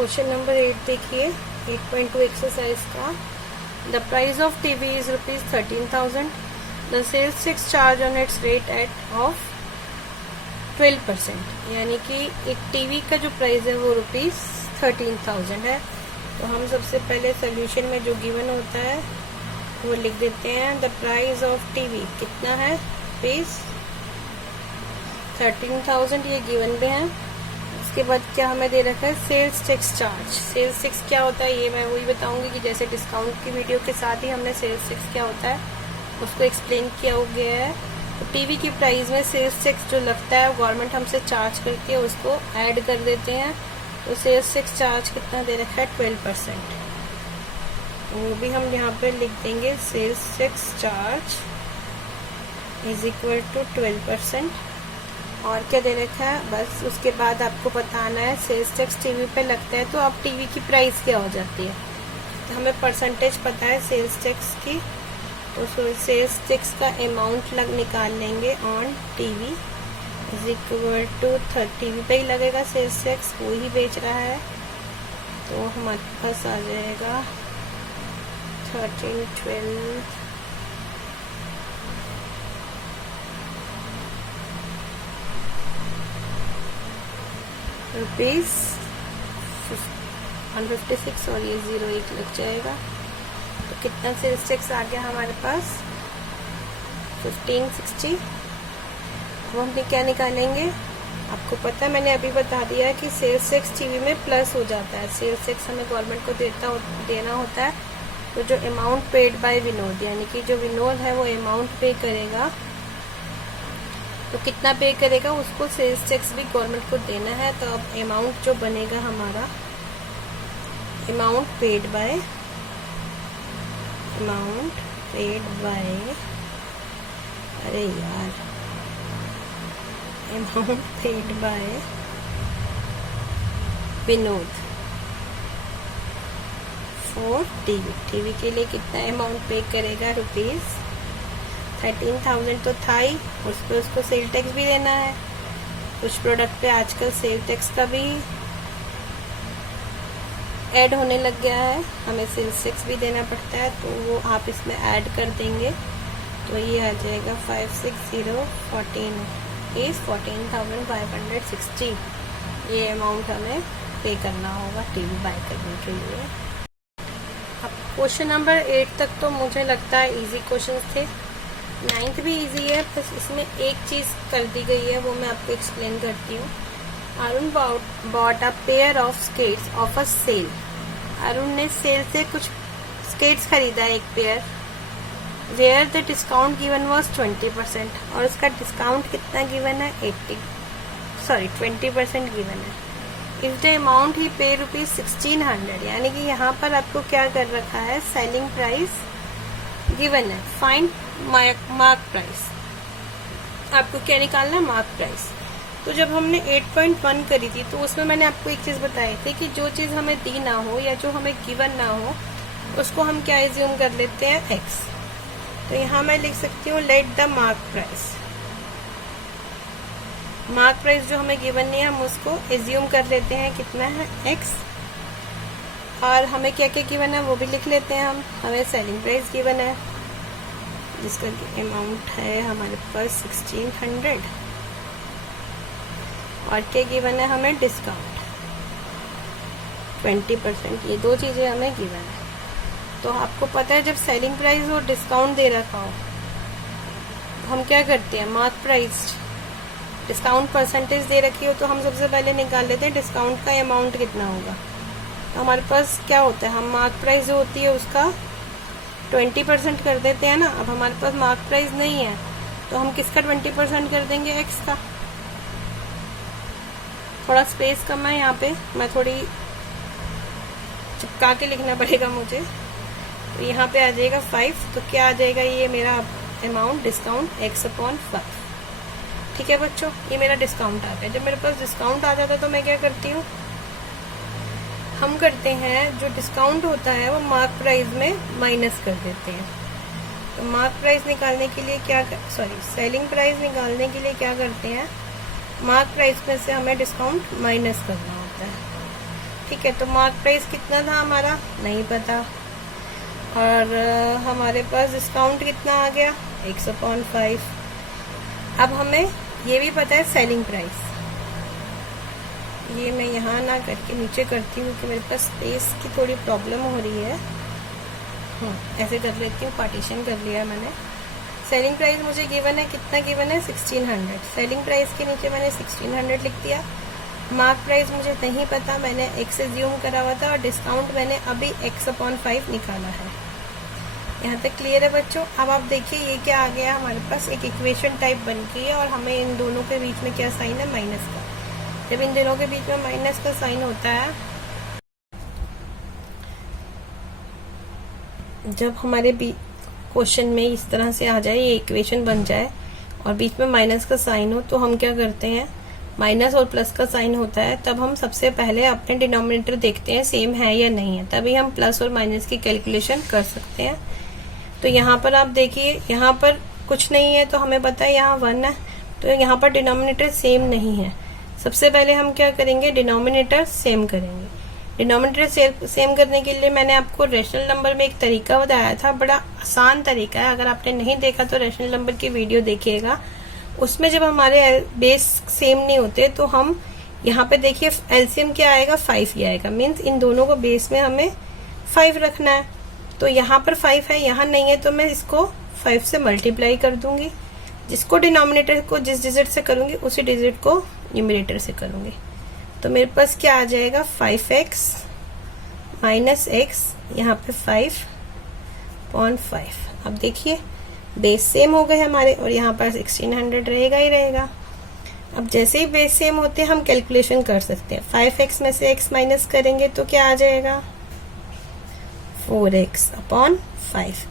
Question number 8 देखिए 8.2 exercise का। The price of TV is ₹13,000। The sales tax charge on its rate at of 12%, यानी कि एक TV का जो प्राइस है वो ₹13,000 है। तो हम सबसे पहले सोल्यूशन में जो गिवन होता है वो लिख देते हैं। द प्राइस ऑफ टीवी कितना है, ₹13,000, ये गिवन पे है। उसके बाद क्या हमें दे रखा है, sales tax charge. Sales tax क्या होता है ये मैं वही बताऊंगी कि जैसे डिस्काउंट की वीडियो के साथ ही हमने सेल्स टैक्स क्या होता है उसको एक्सप्लेन किया हो गया है। तो टीवी की प्राइस में सेल्स टैक्स जो लगता है गवर्नमेंट हमसे चार्ज करती है, उसको ऐड कर देते हैं। तो सेल्स टैक्स चार्ज कितना दे रखा है, 12%। वो भी हम यहाँ पे लिख देंगे, sales tax charge is equal to 12%। और क्या दे रखा है, बस उसके बाद आपको बताना है सेल्स टैक्स टीवी पे लगता है तो अब टीवी की प्राइस क्या हो जाती है। तो हमें परसेंटेज पता है सेल्स टैक्स की, तो सेल्स टैक्स का अमाउंट निकाल लेंगे on TV is equal to TV पे ही लगेगा सेल्स टैक्स, वो ही बेच रहा है। तो हमारे पास आ जाएगा 1312 रुपीज 156 और ये 01 लग जाएगा। तो कितना सेल्स टैक्स आ गया हमारे पास, 1560। वो हमने क्या निकालेंगे, आपको पता है मैंने अभी बता दिया कि सेल्स टैक्स टीवी में प्लस हो जाता है। सेल्स टैक्स हमें गवर्नमेंट को देना होता है। तो जो अमाउंट पेड बाय विनोद, यानी कि जो विनोद है वो अमाउंट पे करेगा, तो कितना पे करेगा उसको सेल्स टैक्स भी गवर्नमेंट को देना है। तो अब अमाउंट जो बनेगा हमारा, अमाउंट पेड बाय अरे यार, amount paid by Vinod for TV के लिए कितना अमाउंट पे करेगा, ₹13,000 तो था ही, उस पर उसको सेल टैक्स भी देना है। कुछ प्रोडक्ट पे आजकल सेल टैक्स का भी ऐड होने लग गया है, हमें सेल्स टैक्स भी देना पड़ता है, तो वो आप इसमें ऐड कर देंगे। तो ये आ जाएगा 56014 इज 14,560। ये अमाउंट हमें पे करना होगा टीवी बाय करने के लिए। अब क्वेश्चन नंबर 8 तक तो मुझे लगता है इजी क्वेश्चन थे। 9th भी इजी है, बस इसमें एक चीज कर दी गई है, वो मैं आपको एक्सप्लेन करती हूँ। Arun bought a pair of skates of a sale. Arun ने सेल से कुछ स्केट्स खरीदा एक pair, where the discount given was 20%, और उसका डिस्काउंट कितना गिवन है, 20% गिवन है। इफ द अमाउंट ही पे ₹1600, यानी कि यहाँ पर आपको क्या कर रखा है, सेलिंग प्राइस गिवन है, फाइंड मार्क प्राइस। आपको क्या निकालना है, मार्क प्राइस। तो जब हमने 8.1 करी थी तो उसमें मैंने आपको एक चीज बताई थी कि जो चीज हमें दी ना हो या जो हमें गिवन ना हो उसको हम क्या एज्यूम कर लेते हैं, x। तो यहाँ मैं लिख सकती हूँ let the mark price. Mark price जो हमें गिवन नहीं है हम उसको एज्यूम कर लेते हैं कितना है, x। और हमें क्या क्या गिवन है वो भी लिख लेते हैं हम। हमें सेलिंग प्राइस गिवन है जिसका अमाउंट है हमारे पास 1600, और क्या गिवन है हमें, डिस्काउंट 20%। ये दो चीजें हमें गिवन है। तो आपको पता है जब सेलिंग प्राइस और डिस्काउंट दे रखा हो तो हम क्या करते हैं, मार्क प्राइस डिस्काउंट परसेंटेज दे रखी हो तो हम सबसे पहले निकाल लेते हैं डिस्काउंट का अमाउंट कितना होगा। तो हमारे पास क्या होता है, हम मार्क प्राइस जो होती है उसका 20% कर देते हैं ना। अब हमारे पास मार्क प्राइस नहीं है तो हम किसका 20% कर देंगे, एक्स का। थोड़ा स्पेस कम है यहाँ पे, मैं थोड़ी चिपका के लिखना पड़ेगा मुझे। तो यहाँ पे आ जाएगा 5, तो क्या आ जाएगा, ये मेरा अमाउंट डिस्काउंट x/5। ठीक है बच्चों, ये मेरा डिस्काउंट आ गया। जब मेरे पास डिस्काउंट आ जाता है तो मैं क्या करती हूँ, हम करते हैं जो डिस्काउंट होता है वो मार्क प्राइस में माइनस कर देते हैं। तो मार्क प्राइस निकालने के लिए सेलिंग प्राइस निकालने के लिए क्या करते हैं, मार्क प्राइस में से हमें डिस्काउंट माइनस करना होता है। ठीक है, तो मार्क प्राइस कितना था हमारा नहीं पता, और हमारे पास डिस्काउंट कितना आ गया 100.5। अब हमें ये भी पता है सेलिंग प्राइस। ये मैं यहाँ ना करके नीचे करती हूँ कि मेरे पास स्पेस की थोड़ी प्रॉब्लम हो रही है। ऐसे कर लेती हूँ, पार्टीशन कर लिया मैंने। सेलिंग प्राइस मुझे गिवन है, कितना गिवन है 1600। सेलिंग प्राइस के नीचे मैंने 1600 लिख दिया। मार्क प्राइस मुझे नहीं पता, मैंने x से ज्यूम करा हुआ था, और डिस्काउंट मैंने अभी x/5 निकाला है। यहाँ तक क्लियर है बच्चों। अब आप देखिए ये क्या आ गया हमारे पास, एक इक्वेशन टाइप बन गई है, और हमें इन दोनों के बीच में क्या साइन है माइनस का। जब इन दोनों के बीच में माइनस का साइन होता है, जब हमारे क्वेश्चन में इस तरह से आ जाए, ये इक्वेशन बन जाए और बीच में माइनस का साइन हो, तो हम क्या करते हैं, माइनस और प्लस का साइन होता है, तब हम सबसे पहले अपने डिनोमिनेटर देखते हैं सेम है या नहीं है, तभी हम प्लस और माइनस की कैलकुलेशन कर सकते हैं। तो यहाँ पर आप देखिए, यहाँ पर कुछ नहीं है तो हमें पता है यहाँ 1 है, तो यहाँ पर डिनोमिनेटर सेम नहीं है। सबसे पहले हम क्या करेंगे, डिनोमिनेटर सेम करेंगे। डिनोमिनेटर सेम करने के लिए मैंने आपको रेशनल नंबर में एक तरीका बताया था, बड़ा आसान तरीका है। अगर आपने नहीं देखा तो रेशनल नंबर की वीडियो देखिएगा। उसमें जब हमारे बेस सेम नहीं होते तो हम यहाँ पे देखिए एलसीएम क्या आएगा, 5 ही आएगा। मीन्स इन दोनों को बेस में हमें 5 रखना है। तो यहाँ पर 5 है, यहाँ नहीं है, तो मैं इसको 5 से मल्टीप्लाई कर दूंगी। जिसको डिनोमिनेटर को जिस डिजिट से करूंगी उसी डिजिट को न्यूमरेटर से करूंगी। तो मेरे पास क्या आ जाएगा, 5x माइनस x, यहाँ पे 5.5। अब देखिए बेस सेम हो गए हमारे, और यहाँ पर 1600 रहेगा ही रहेगा। अब जैसे ही बेस सेम होते हैं हम कैलकुलेशन कर सकते हैं। 5x में से x माइनस करेंगे तो क्या आ जाएगा, 4x/5।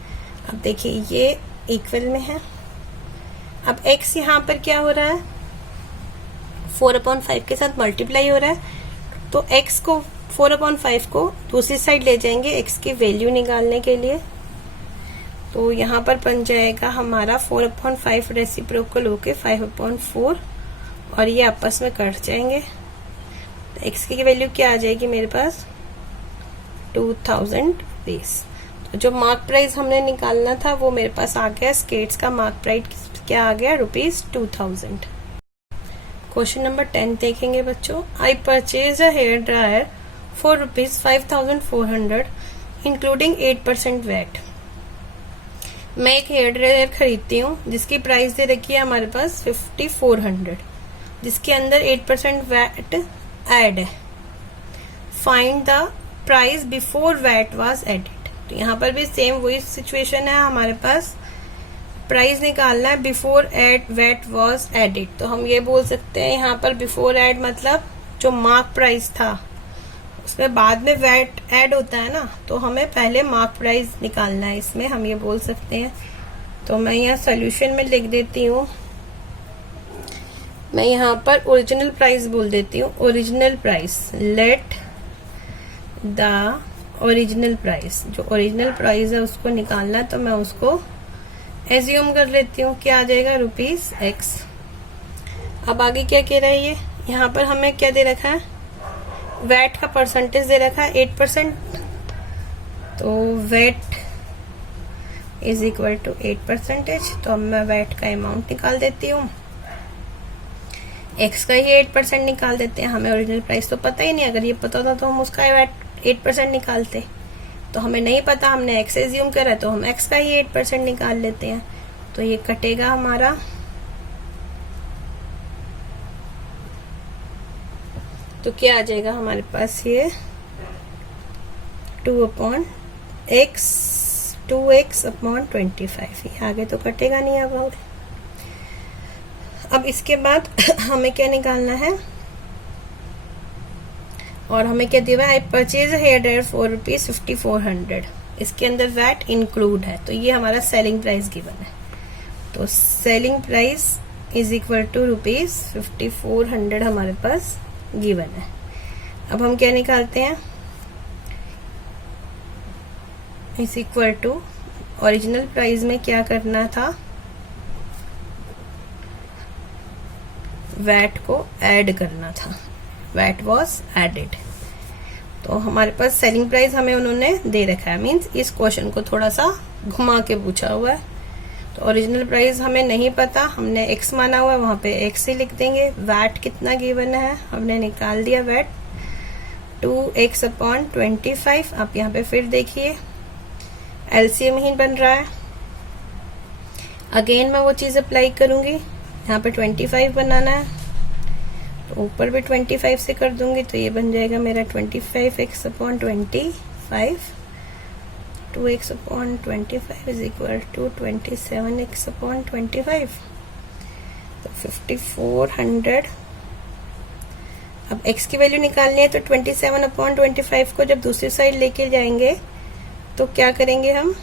अब देखिए ये इक्वल में है। अब x यहाँ पर क्या हो रहा है, 4/5 के साथ मल्टीप्लाई हो रहा है, तो x को 4/5 को दूसरी साइड ले जाएंगे x की वैल्यू निकालने के लिए। तो यहाँ पर बन जाएगा हमारा 4/5 रेसिप्रोकल होके 5/4, और ये आपस में कट जाएंगे। तो x की वैल्यू क्या आ जाएगी मेरे पास, 2000 रुपीज। तो जो मार्क प्राइस हमने निकालना था वो मेरे पास आ गया। स्केट्स का मार्क प्राइस क्या आ गया, ₹2000। क्वेश्चन नंबर 10 देखेंगे बच्चों। I purchase a hair dryer for ₹5,400 including 8% VAT. मैं एक हेयर ड्रायर खरीदती हूँ जिसकी प्राइस दे रखी है हमारे पास 5400, जिसके अंदर 8% वैट ऐड है। Find the price before VAT was added. तो यहाँ पर भी सेम वही सिचुएशन है, हमारे पास प्राइस निकालना है बिफोर वैट वाज एडेड। तो हम ये बोल सकते हैं यहाँ पर बिफोर ऐड मतलब जो मार्क प्राइस था उसमें बाद में वैट ऐड होता है ना, तो हमें पहले मार्क प्राइस निकालना है, इसमें हम ये बोल सकते हैं। तो मैं यहाँ सोल्यूशन में लिख देती हूँ, मैं यहाँ पर ओरिजिनल प्राइस बोल देती हूँ। Original price, let the original price, जो ओरिजिनल प्राइस है उसको निकालना, तो मैं उसको एज्यूम कर लेती हूँ। क्या आ जाएगा, ₹X। अब आगे क्या कह रहा है ये, यहाँ पर हमें क्या दे रखा है, वैट का परसेंटेज दे रखा है 8%। तो वैट इज इक्वल टू 8%। तो अब मैं वैट का अमाउंट निकाल देती हूँ, x का ही 8% निकाल देते हैं। हमें ओरिजिनल प्राइस तो पता ही नहीं, अगर ये पता होता तो हम उसका वैट 8% निकालते। तो हमें नहीं पता, हमने x एज्यूम करा, तो हम x का ही 8% निकाल लेते हैं। तो ये कटेगा हमारा, तो क्या आ जाएगा हमारे पास, ये 2x/25। ये आगे तो कटेगा नहीं अब इसके बाद हमें क्या निकालना है, और हमें क्या दिया है, I purchase hair dryer for ₹5400। इसके अंदर वैट इंक्लूड है, तो ये हमारा सेलिंग प्राइस गिवन है। तो selling price is equal to ₹5400 हमारे पास गिवन है। अब हम क्या निकालते हैं, is equal to original price में क्या करना था, वैट को ऐड करना था, वैट वॉज एडेड। तो हमारे पास सेलिंग प्राइस हमें उन्होंने दे रखा है, मीन्स इस क्वेश्चन को थोड़ा सा घुमा के पूछा हुआ है। तो ओरिजिनल प्राइस हमें नहीं पता, हमने x माना हुआ है, वहां पे x ही लिख देंगे। वैट कितना गिवन है हमने निकाल दिया, वैट 2x/25। आप यहाँ पे फिर देखिए एलसीएम ही बन रहा है। अगेन मैं वो चीज अप्लाई करूंगी, यहाँ पे 25 बनाना है तो ऊपर भी 25 से कर दूंगी, तो ये बन जाएगा मेरा 25x/25। 2x/25 is equal to 27x/25, तो 5400। अब x की वैल्यू निकालनी है तो 27/25 को जब दूसरी साइड लेके जाएंगे तो क्या करेंगे, हम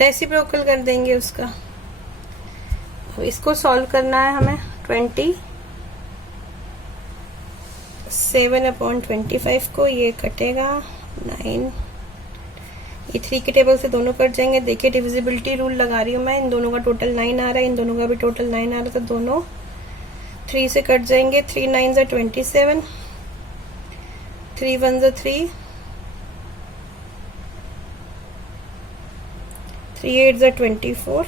रेसिप्रोकल कर देंगे उसका। अब इसको सॉल्व करना है हमें। 27/25 को ये कटेगा 9, ये 3 के टेबल से दोनों कट जाएंगे। देखिए डिविजिबिलिटी रूल लगा रही हूँ मैं, इन दोनों का टोटल 9 आ रहा है, इन दोनों का भी टोटल 9 आ रहा है, तो दोनों 3 से कट जाएंगे। 3 9 27, 3 1 3, 3 8 24,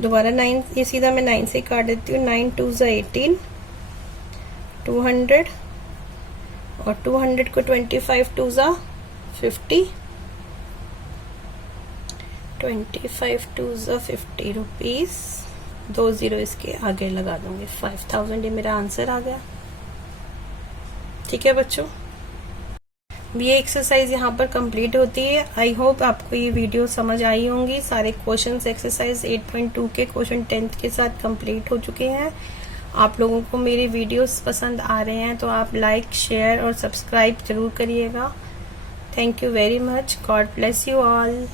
दोबारा 9, ये सीधा मैं 9 से काट देती हूँ। 9 2 18, 200, और 200 को 25 2 50, 25 2 50 रुपीज। 2 0 इसके आगे लगा दूंगी, 5000। ये मेरा आंसर आ गया। ठीक है बच्चों, ये एक्सरसाइज यहाँ पर कंप्लीट होती है। आई होप आपको ये वीडियो समझ आई होंगी। सारे क्वेश्चंस एक्सरसाइज 8.2 के क्वेश्चन 10th के साथ कंप्लीट हो चुके हैं। आप लोगों को मेरी वीडियोस पसंद आ रहे हैं तो आप लाइक, शेयर और सब्सक्राइब जरूर करिएगा। Thank you very much. God bless you all.